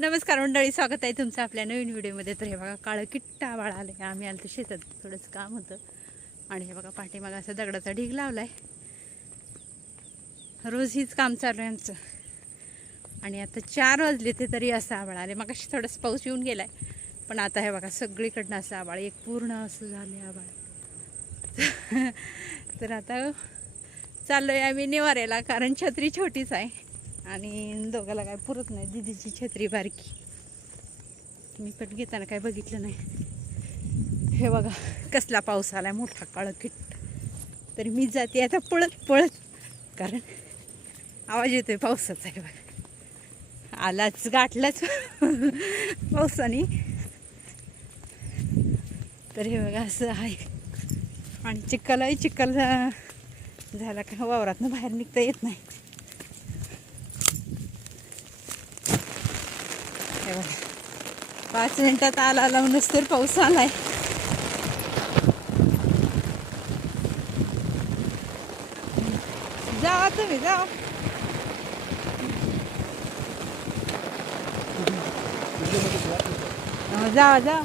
नमस्कार मंडळी स्वागत आहे तुमचं आपल्या नवीन व्हिडिओमध्ये. तर हे बघा काळं किट्टा बाळ आलं आहे आम्ही आलं तर शेतात. थोडंसं काम होतं. आणि हे बघा पाठीमाग असं दगडाचा ढीग लावला आहे रोज हीच काम चालू आहे आमचं. आणि आता चार वाजले ते तरी असं आबाळ आले मग थोडंसं पाऊस येऊन गेला आहे पण आता हे बघा सगळीकडनं असं आबाळ एक पूर्ण असं झालं आबाळ तर आता चाललो आहे आम्ही निवाऱ्याला कारण छत्री छोटीच आहे. आणि दोघाला काय पुरत नाही. दिदीची छत्री बारकी. मी पण घेताना काय बघितलं नाही. हे बघा कसला पाऊस आलाय मोठा काळं तरी मी जाते आता पळत पळत. कारण आवाज येतोय पावसाचा आहे बघा. आलाच गाठलाच. पावसाने. तर हे बघा असं आहे. आणि चिखलही चिक्कल झाला का? वावरातनं बाहेर निघता येत नाही. हे बघा पाच मिनिटात आला लावूनच तर पाऊस आलाय. जावा तुम्ही जा जा जा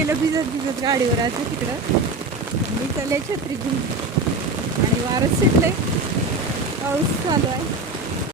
गेलं भिजत भिजत गाडीवर आज तिकडं. मी चालले छत्री घेऊन आणि वारच सुटलंय. पाऊस चालू आहे.